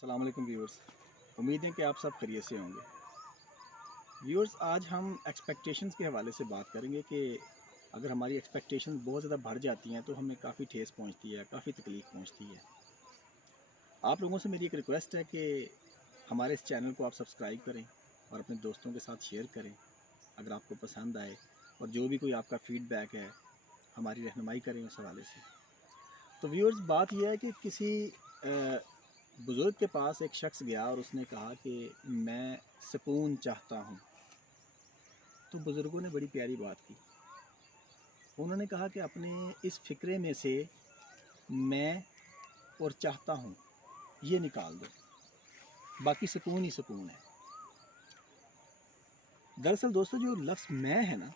अस्सलाम वालेकुम व्यूअर्स, उम्मीद है कि आप सब खैरियत से होंगे। व्यूअर्स, आज हम एक्सपेक्टेशंस के हवाले से बात करेंगे कि अगर हमारी एक्सपेक्टेशंस बहुत ज़्यादा बढ़ जाती हैं तो हमें काफ़ी ठेस पहुंचती है, काफ़ी तकलीफ़ पहुंचती है। आप लोगों से मेरी एक रिक्वेस्ट है कि हमारे इस चैनल को आप सब्सक्राइब करें और अपने दोस्तों के साथ शेयर करें अगर आपको पसंद आए, और जो भी कोई आपका फ़ीडबैक है हमारी रहनुमाई करें उस हवाले से। तो व्यूअर्स, बात यह है कि किसी बुज़ुर्ग के पास एक शख्स गया और उसने कहा कि मैं सुकून चाहता हूँ। तो बुज़ुर्गों ने बड़ी प्यारी बात की। उन्होंने कहा कि अपने इस फ़िक्रे में से मैं और चाहता हूँ ये निकाल दो, बाकी सुकून ही सुकून है। दरअसल दोस्तों, जो लफ्ज़ मैं है ना,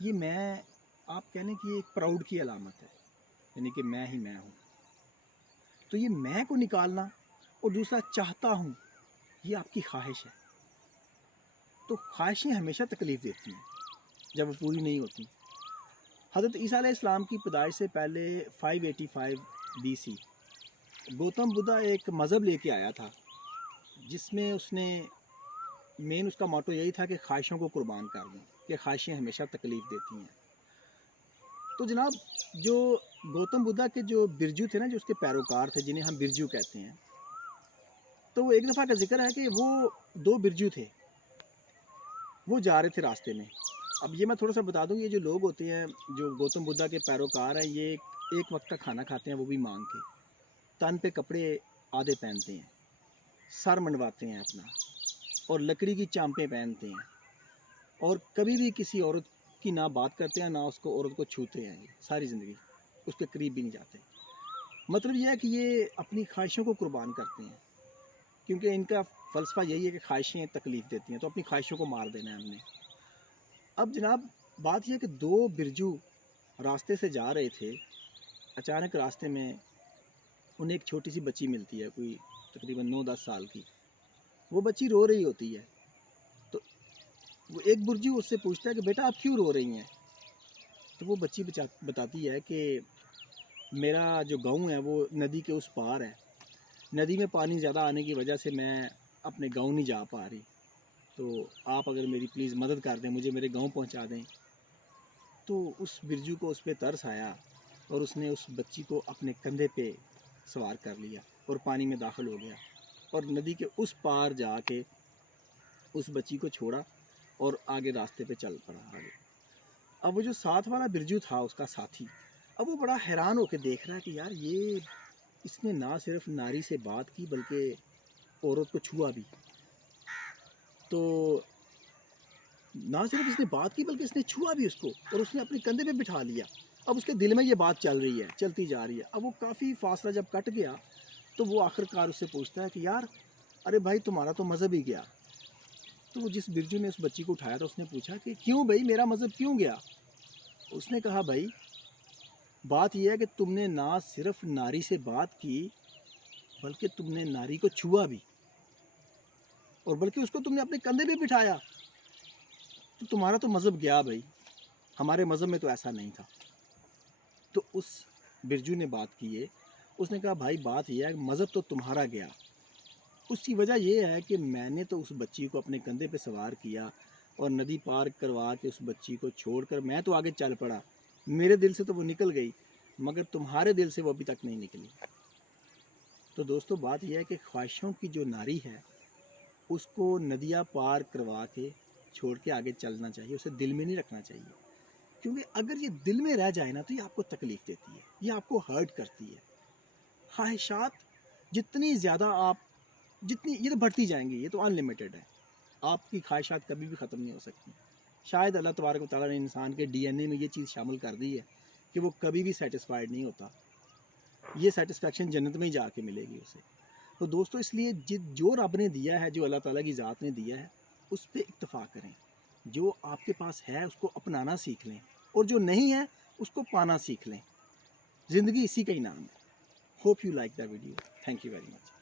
ये मैं आप कहने की एक प्राउड की अलामत है, यानी कि मैं ही मैं हूँ। तो ये मैं को निकालना और दूसरा चाहता हूँ, ये आपकी ख्वाहिश है। तो ख्वाहिशें हमेशा तकलीफ़ देती हैं जब वो पूरी नहीं होती। हज़रत ईसा अलैहिस्सलाम की पैदाइश से पहले 585 BC गौतम बुद्धा एक मज़हब लेके आया था, जिसमें उसने मेन उसका मोटो यही था कि ख्वाहिशों को कुर्बान कर दें, कि ख्वाहिशें हमेशा तकलीफ़ देती हैं। तो जनाब, जो गौतम बुद्धा के जो बिरजू थे ना, जो उसके पैरोकार थे, जिन्हें हम बिरजू कहते हैं, तो वो एक दफ़ा का जिक्र है कि वो 2 बिरजू थे, वो जा रहे थे रास्ते में। अब ये मैं थोड़ा सा बता दूं, ये जो लोग होते हैं जो गौतम बुद्धा के पैरोकार हैं, ये एक वक्त का खाना खाते हैं, वो भी मांग के, तन पे कपड़े आधे पहनते हैं, सर मंडवाते हैं अपना, और लकड़ी की चांपें पहनते हैं, और कभी भी किसी औरत की ना बात करते हैं, ना उसको औरत को छूते हैं। ये सारी ज़िंदगी उसके करीब भी नहीं जाते। मतलब यह है कि ये अपनी ख्वाहिशों को कुर्बान करते हैं, क्योंकि इनका फ़लसफ़ा यही है कि ख्वाहिशें तकलीफ़ देती हैं, तो अपनी ख्वाहिशों को मार देना है हमने। अब जनाब, बात यह कि 2 बिरजू रास्ते से जा रहे थे। अचानक रास्ते में उन्हें एक छोटी सी बच्ची मिलती है, कोई तकरीबन 9-10 साल की। वो बच्ची रो रही होती है। तो वो एक बिरजू उससे पूछता है कि बेटा, आप क्यों रो रही हैं? तो वो बच्ची बताती है कि मेरा जो गांव है वो नदी के उस पार है। नदी में पानी ज़्यादा आने की वजह से मैं अपने गांव नहीं जा पा रही। तो आप अगर मेरी प्लीज़ मदद कर दें, मुझे मेरे गांव पहुंचा दें। तो उस बिरजू को उस पर तरस आया और उसने उस बच्ची को अपने कंधे पे सवार कर लिया और पानी में दाखिल हो गया, और नदी के उस पार जाके उस बच्ची को छोड़ा और आगे रास्ते पे चल पड़ा आगे। अब वो जो साथ वाला बिरजू था, उसका साथी, अब वो बड़ा हैरान होकर देख रहा है कि यार, ये इसने ना सिर्फ नारी से बात की बल्कि औरत को छुआ भी। तो ना सिर्फ इसने बात की बल्कि इसने छुआ भी उसको, और उसने अपने कंधे पे बिठा लिया। अब उसके दिल में ये बात चल रही है, चलती जा रही है। अब वो काफ़ी फासला जब कट गया तो वो आखिरकार उससे पूछता है कि यार, अरे भाई, तुम्हारा तो मज़हब ही गया। तो वो जिस बिरजू ने उस बच्ची को उठाया था, उसने पूछा कि क्यों भाई, मेरा मज़हब क्यों गया? उसने कहा, भाई, बात यह है कि तुमने ना सिर्फ नारी से बात की बल्कि तुमने नारी को छुआ भी, और बल्कि उसको तुमने अपने कंधे पे बिठाया। तो तुम्हारा तो मज़हब गया भाई, हमारे मज़हब में तो ऐसा नहीं था। तो उस बिरजू ने बात की है, उसने कहा, भाई, बात यह है कि मज़हब तो तुम्हारा गया। उसकी वजह यह है कि मैंने तो उस बच्ची को अपने कंधे पे सवार किया और नदी पार करवा के उस बच्ची को छोड़कर मैं तो आगे चल पड़ा। मेरे दिल से तो वो निकल गई, मगर तुम्हारे दिल से वो अभी तक नहीं निकली। तो दोस्तों, बात यह है कि ख्वाहिशों की जो नारी है, उसको नदियाँ पार करवा के छोड़ के आगे चलना चाहिए, उसे दिल में नहीं रखना चाहिए। क्योंकि अगर ये दिल में रह जाए ना, तो ये आपको तकलीफ़ देती है, ये आपको हर्ट करती है। ख्वाहिशात जितनी ज़्यादा आप, जितनी ये तो बढ़ती जाएंगी, ये तो अनलिमिटेड है। आपकी ख्वाहिशात कभी भी ख़त्म नहीं हो सकती। शायद अल्लाह तबारक व तआला ने इंसान के DNA में ये चीज़ शामिल कर दी है कि वो कभी भी सेटिस्फाइड नहीं होता। ये सेटिस्फेक्शन जन्नत में ही जाके मिलेगी उसे। तो दोस्तों, इसलिए जो रब ने दिया है, जो अल्लाह ताला की ज़ात ने दिया है, उस पर इत्तफ़ा करें। जो आपके पास है उसको अपनाना सीख लें, और जो नहीं है उसको पाना सीख लें। ज़िंदगी इसी का ही नाम है। Hope you like the video. Thank you very much.